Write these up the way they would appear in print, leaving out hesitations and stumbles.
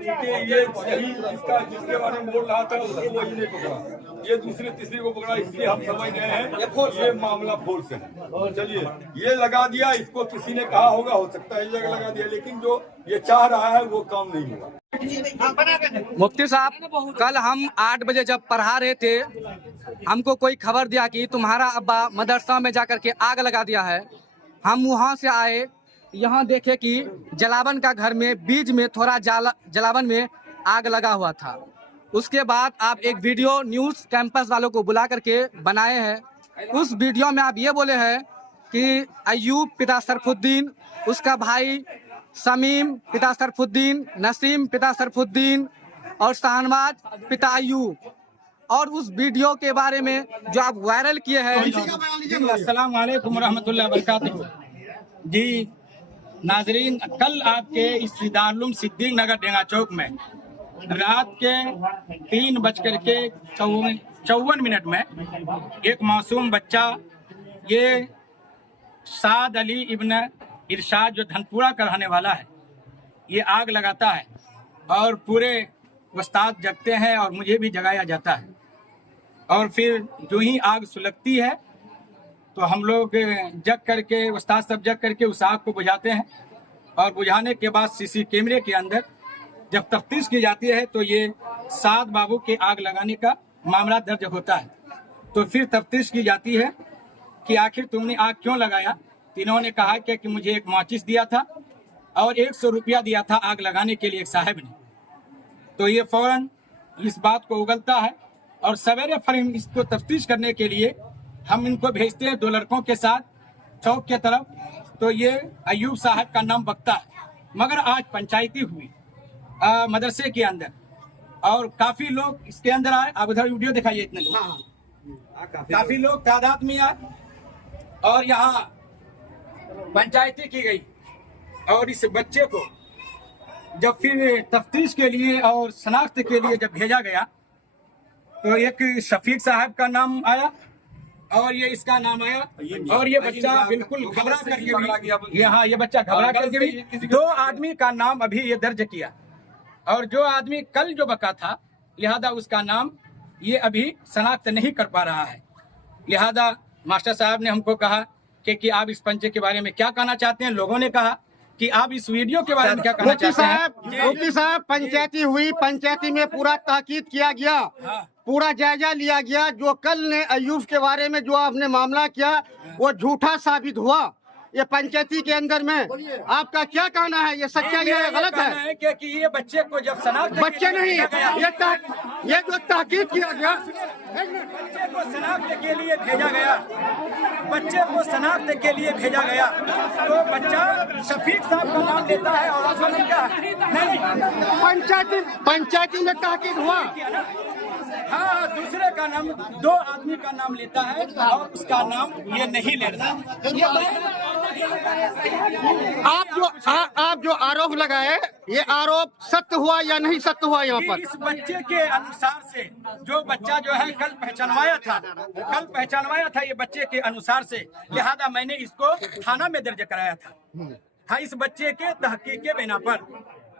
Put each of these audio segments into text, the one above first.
चूंकि ये सही इसका जिसके बारे में बोल रहा था उसको वही नहीं पकड़ा, ये दूसरे तीसरे को पकड़ा, इसलिए हम समझ गए हैं ये मामला फोर्स है। चलिए ये लगा दिया, इसको किसी ने कहा होगा, हो सकता है ये जगह लगा दिया, लेकिन जो ये चाह रहा है वो काम नहीं हुआ। मुफ्ती साहब, कल हम 8 बजे जब पढ़ा रहे थे, हमको कोई खबर दिया कि तुम्हारा अब्बा मदरसा में जाकर के आग लगा दिया है। हम वहाँ से आए, यहाँ देखे कि जलावन का घर में बीच में थोड़ा जलावन में आग लगा हुआ था। उसके बाद आप एक वीडियो न्यूज़ कैंपस वालों को बुला करके बनाए हैं। उस वीडियो में आप ये बोले हैं कि अयूब पिता सरफुद्दीन, उसका भाई समीम पिता सरफुद्दीन, नसीम पिता सरफुद्दीन और शाहनवाज पिता अयूब, और उस वीडियो के बारे में जो आप वायरल किए हैं। अस्सलाम वालेकुम रहमतुल्लाहि व बरकातहू। जी नाजरीन, कल आपके इस दारुल सिद्दीक नगर डेंगा चौक में रात के 3:54 में एक मासूम बच्चा, ये साद अली इब्न इरशाद जो धनपुरा का रहने वाला है, ये आग लगाता है और पूरे उस्ताद जगते हैं और मुझे भी जगाया जाता है। और फिर जो ही आग सुलगती है तो हम लोग जग करके, उस्ताद सब जग करके उस आग को बुझाते हैं, और बुझाने के बाद सीसी कैमरे के अंदर जब तफ्तीश की जाती है तो ये साद बाबू के आग लगाने का मामला दर्ज होता है। तो फिर तफ्तीश की जाती है कि आखिर तुमने आग क्यों लगाया। तीनों ने कहा कि मुझे एक माचिस दिया था और 100 रुपया दिया था आग लगाने के लिए एक साहब ने। तो ये फौरन इस बात को उगलता है और सवेरे फरीम इसको तफ्तीश करने के लिए हम इनको भेजते हैं 2 लड़कों के साथ चौक के तरफ। तो ये अयूब साहब का नाम बकता है, मगर आज पंचायती हुई मदरसे के अंदर और काफ़ी लोग इसके अंदर आए। आप उधर वीडियो दिखाइए, इतने लोग, काफ़ी लोग तादाद में आए और यहाँ पंचायती की गई। और इस बच्चे को जब फिर तफ्तीश के लिए और शनाख्त के लिए जब भेजा गया तो एक शफीक साहब का नाम आया और ये इसका नाम आया, और ये बच्चा बिल्कुल घबरा करके भी, हाँ ये बच्चा घबरा करके भी 2 आदमी का नाम अभी ये दर्ज किया। और जो आदमी कल जो बका था, लिहाजा उसका नाम ये अभी शनाख्त नहीं कर पा रहा है। लिहाजा मास्टर साहब ने हमको कहा कि आप इस पंचे के बारे में क्या कहना चाहते हैं। लोगों ने कहा कि आप इस वीडियो के बारे में क्या कहना चाहते हैं। मुफ्ती साहब, पंचायती हुई, पंचायती में पूरा ताकीद किया गया, पूरा जायजा लिया गया। जो कल ने अयूब के बारे में जो आपने मामला किया वो झूठा साबित हुआ। ये पंचायती के अंदर में आपका क्या कहना है, ये सच्चाई है गलत है? कि ये बच्चे को जब शनाख्त बच्चे नहीं, ये जो ताकीद किया गया, बच्चे को शनाख्त के लिए भेजा गया, बच्चे को शनाख्त के लिए भेजा गया तो बच्चा शफीक साहब का नाम लेता है और पंचायती में ताकीद हुआ। हाँ, दूसरे का नाम, 2 आदमी का नाम लेता है और उसका नाम ये नहीं ले रहा। आप जो आरोप लगाए, ये आरोप सत्य हुआ या नहीं सत्य हुआ? यहाँ पर इस बच्चे के अनुसार से, जो बच्चा जो है कल पहचानवाया था ये बच्चे के अनुसार से, लिहाजा मैंने इसको थाना में दर्ज कराया था। हाँ, इस बच्चे के तहकीक के बिना पर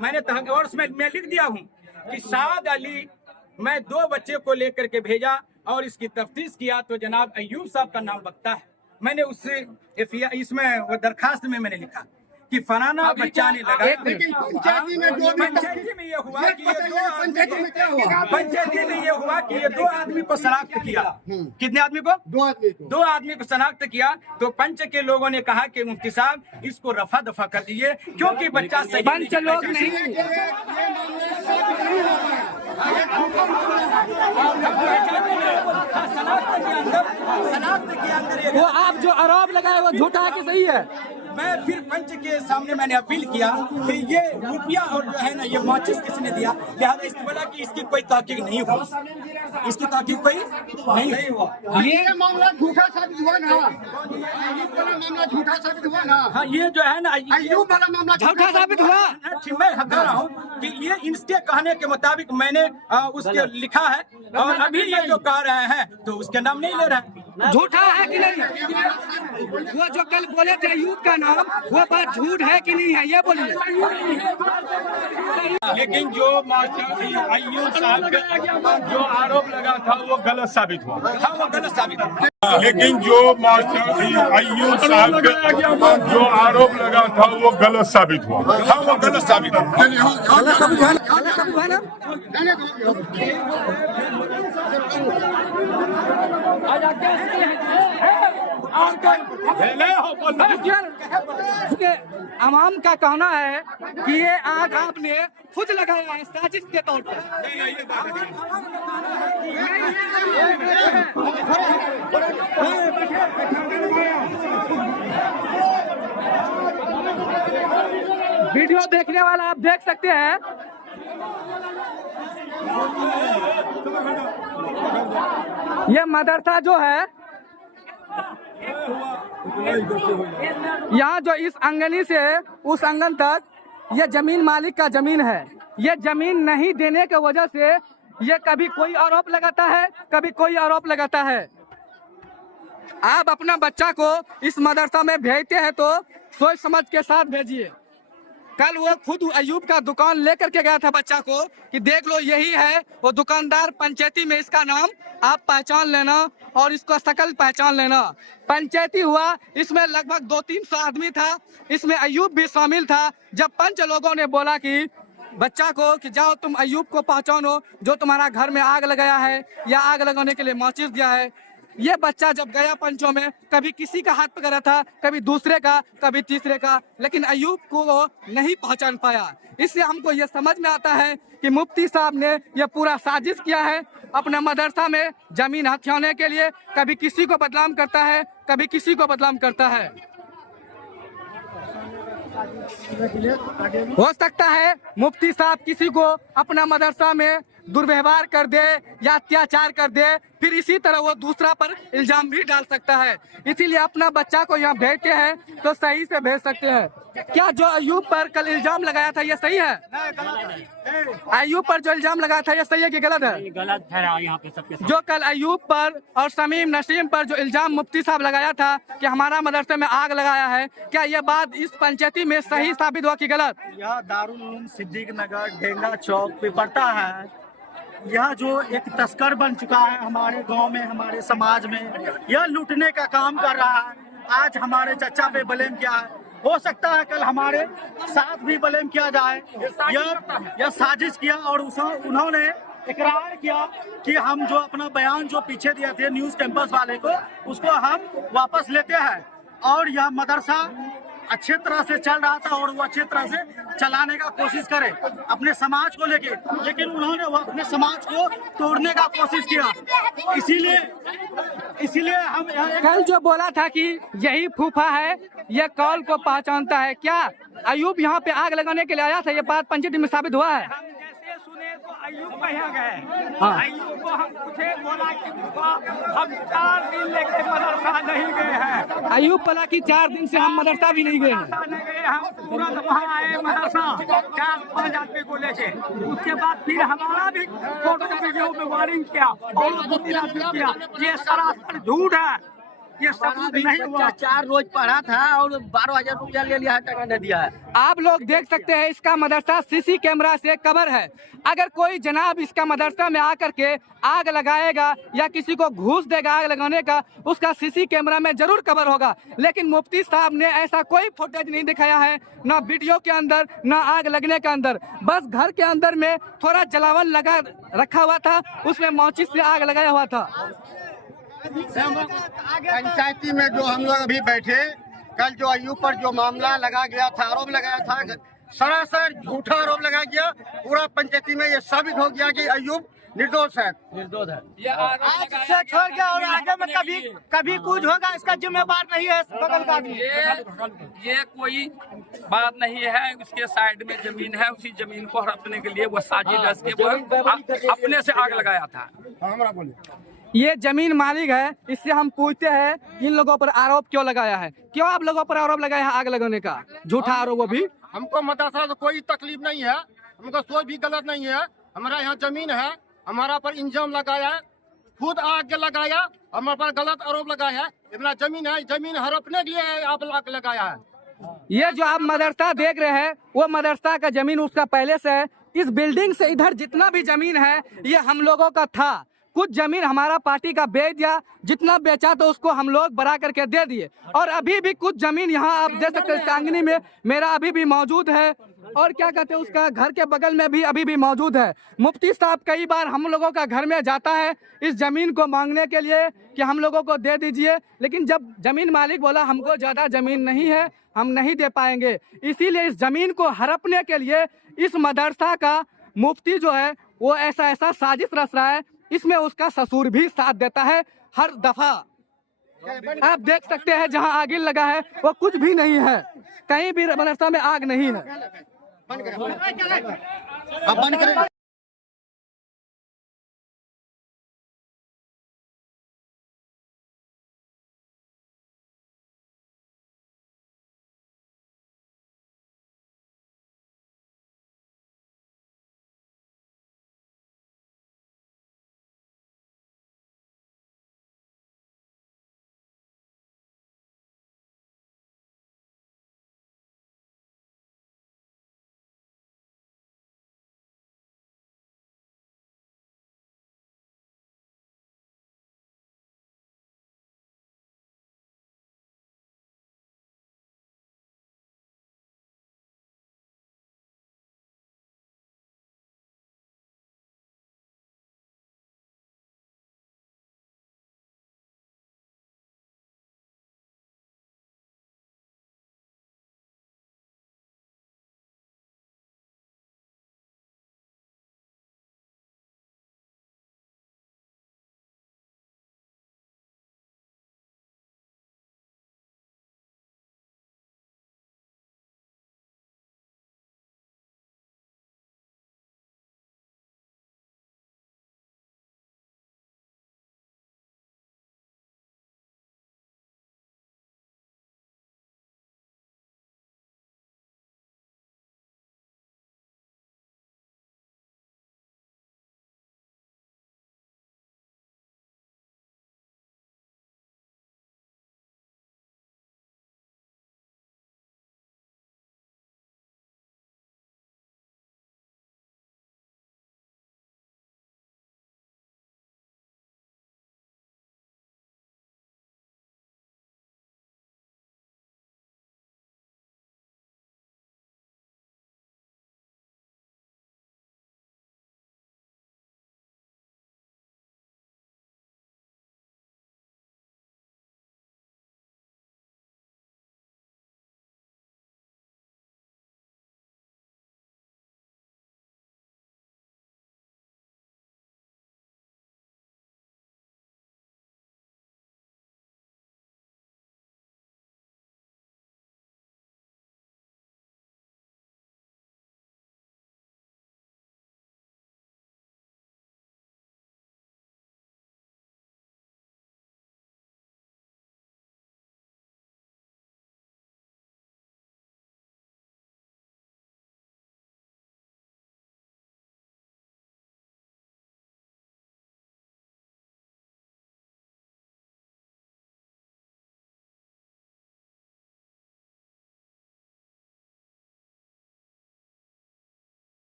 मैंने और उसमें मैं लिख दिया हूँ कि साद अली, मैं 2 बच्चे को लेकर के भेजा और इसकी तफ्तीश किया तो जनाब अयूब साहब का नाम बकता है। मैंने उससे इसमें वो दरखास्त में मैंने लिखा कि फलाना बच्चा ने लगाया। पंचायती में ये हुआ कि ये 2 आदमी को शनाख्त किया। कितने आदमी को? 2 आदमी को शनाख्त किया। तो पंच के लोगों ने कहा कि मुफ्ती साहब इसको रफा दफा कर दीजिए क्योंकि बच्चा सही पंच लोग नहीं, शनाख्त के अंदर वो आप जो आरोप लगाए वो झूठा है कि सही है? मैं फिर पंच के सामने मैंने अपील किया कि ये रुपया और जो है ना ये माचिस किसने दिया, लिहाजा इसने बोला कि इसकी कोई तहकीक नहीं हुई, इसकी तहकीक कोई नहीं हुआ। ये मामला झूठा साबित हुआ ना, अयूब वाला मामला झूठा साबित हुआ ना। हाँ, ये जो है ना अयूब वाला मामला झूठा साबित हुआ। मैं बता रहा हूँ कि ये इसके कहने के मुताबिक मैंने उसके लिखा है और अभी ये जो कह रहे हैं तो उसके नाम नहीं ले रहे हैं। झूठा है कि नहीं? वो जो कल बोले थे अयूब का नाम, वो बात झूठ है कि नहीं है, ये बोलिए। लेकिन जो मास्टर अय्यूब साहब पे जो आरोप लगा था वो गलत साबित हुआ। हाँ, वो गलत साबित है। लेकिन जो मास्टर अय्यूब साहब पे जो आरोप लगा था वो गलत साबित हुआ। हाँ, वो गलत साबित है। अवाम का कहना है कि ये आग आपने खुद लगाया है साजिश के तौर पर। वीडियो देखने वाला आप देख सकते हैं, ये मदरसा जो है, यहाँ जो इस आंगनी से उस आंगन तक ये जमीन मालिक का जमीन है। ये जमीन नहीं देने की वजह से ये कभी कोई आरोप लगाता है, कभी कोई आरोप लगाता है। आप अपना बच्चा को इस मदरसा में भेजते हैं तो सोच समझ के साथ भेजिए। कल वो खुद अयूब का दुकान लेकर के गया था बच्चा को कि देख लो यही है वो दुकानदार, पंचायती में इसका नाम आप पहचान लेना और इसको शकल पहचान लेना। पंचायती हुआ, इसमें लगभग 200-300 आदमी था, इसमें अयूब भी शामिल था। जब पंच लोगों ने बोला कि बच्चा को कि जाओ तुम अयूब को पहचानो जो तुम्हारा घर में आग लगाया है या आग लगाने के लिए माचिस दिया है, ये बच्चा जब गया पंचों में, कभी किसी का हाथ पकड़ा था, कभी दूसरे का, कभी तीसरे का, लेकिन अयूब को वो नहीं पहचान पाया। इससे हमको ये समझ में आता है कि मुफ्ती साहब ने ये पूरा साजिश किया है अपने मदरसा में जमीन हथियाने के लिए। कभी किसी को बदनाम करता है, कभी किसी को बदनाम करता है। हो सकता है मुफ्ती साहब किसी को अपना मदरसा में दुर्व्यवहार कर दे या अत्याचार कर दे, फिर इसी तरह वो दूसरा पर इल्जाम भी डाल सकता है। इसीलिए अपना बच्चा को यहाँ भेजते हैं तो सही से भेज सकते हैं। क्या जो अयूब पर कल इल्जाम लगाया था ये सही है? अयूब पर जो इल्जाम लगाया था ये सही है कि गलत है? गलत ठहरा यहाँ पे सबके साथ। जो कल अयूब पर और शमीम नसीम पर जो इल्जाम मुफ्ती साहब लगाया था कि हमारा मदरसे में आग लगाया है, क्या ये बात इस पंचायती में सही साबित हुआ कि गलत? यह दारुल उलूम सिद्दीक नगर ढेंगा चौक पे पड़ता है। यह जो एक तस्कर बन चुका है हमारे गांव में, हमारे समाज में, यह लूटने का काम कर रहा है। आज हमारे चचा पे ब्लेम किया है, हो सकता है कल हमारे साथ भी ब्लेम किया जाए। यह साजिश किया और उन्होंने इकरार किया कि हम जो अपना बयान जो पीछे दिए थे न्यूज़ कैंपस वाले को, उसको हम वापस लेते हैं। और यह मदरसा अच्छे तरह से चल रहा था और वो अच्छे तरह से चलाने का कोशिश करे अपने समाज को लेके, लेकिन उन्होंने वो अपने समाज को तोड़ने का कोशिश किया। इसीलिए हम कल जो बोला था कि यही फूफा है, ये कौल को पहचानता है, क्या अयूब यहाँ पे आग लगाने के लिए आया था? ये बात पंचायत में साबित हुआ है। जैसे सुने तो अयूब कहाँ गए? हाँ। अयूब को हम पूछे, बोला कि हम 4 दिन लेके मदरसा नहीं गए हैं। अयूब बोला कि 4 दिन से हम मदरसा भी नहीं गए हैं। नहीं गए, हम तुरंत वहाँ आए मदरसा 4-5 आदमी को लेके। उसके बाद फिर हमारा भी फोटो वीडियो में वायरिंग किया और 2-3 आदमी किया। ये सरासर झूठ है, ये सबूत नहीं हुआ। 4 रोज पढ़ा था और 12,000 रुपया ले लिया है, टका नहीं दिया है। आप लोग देख सकते हैं इसका मदरसा सीसी कैमरा से कवर है। अगर कोई जनाब इसका मदरसा में आकर के आग लगाएगा या किसी को घूस देगा आग लगाने का, उसका सीसी कैमरा में जरूर कवर होगा। लेकिन मुफ्ती साहब ने ऐसा कोई फुटेज नहीं दिखाया है, ना वीडियो के अंदर ना आग लगने के अंदर। बस घर के अंदर में थोड़ा जलावन लगा रखा हुआ था, उसमें माचिस से आग लगाया हुआ था। पंचायती में जो हम लोग अभी बैठे, कल जो अयूब पर जो मामला लगा गया था, आरोप लगाया था, सरासर झूठा आरोप लगाया गया। पूरा पंचायती में ये साबित हो गया कि अयूब निर्दोष है। आज से छोड़ गया और आगे में कभी कुछ होगा इसका जिम्मेवार नहीं है बगल का आदमी। ये कोई बात नहीं है, उसके साइड में जमीन है, उसी जमीन को हड़पने के लिए वो साजिश रच के वो अपने से आग लगाया था। ये जमीन मालिक है, इससे हम पूछते हैं इन लोगों पर आरोप क्यों लगाया है? क्यों आप लोगों पर आरोप लगाया है आग लगाने का? झूठा आरोप। वो भी हमको मदरसा से कोई तकलीफ नहीं है, हमको सोच भी गलत नहीं है। हमारा यहाँ जमीन है, हमारा पर इंजाम लगाया, खुद आग लगाया हम पर गलत आरोप लगाया है। इतना जमीन है, जमीन हड़पने के लिए आप लगाया है। ये जो आप मदरसा देख रहे हैं वो मदरसा का जमीन उसका पहले से है। इस बिल्डिंग से इधर जितना भी जमीन है ये हम लोगों का था। कुछ जमीन हमारा पार्टी का बेच दिया, जितना बेचा तो उसको हम लोग बढ़ा करके दे दिए। और अभी भी कुछ जमीन यहाँ आप देख सकते हैं कांगनी में मेरा अभी भी मौजूद है। और क्या कहते हैं उसका घर के बगल में भी अभी भी मौजूद है। मुफ्ती साहब कई बार हम लोगों का घर में जाता है इस जमीन को मांगने के लिए कि हम लोगों को दे दीजिए, लेकिन जब जमीन मालिक बोला हमको ज़्यादा जमीन नहीं है, हम नहीं दे पाएंगे। इसीलिए इस जमीन को हड़पने के लिए इस मदरसा का मुफ्ती जो है वो ऐसा साजिश रच रहा है। इसमें उसका ससुर भी साथ देता है हर दफा। आप देख सकते हैं जहां आग लगा है वो कुछ भी नहीं है, कहीं भी मदरसा में आग नहीं है। अब बंद करें।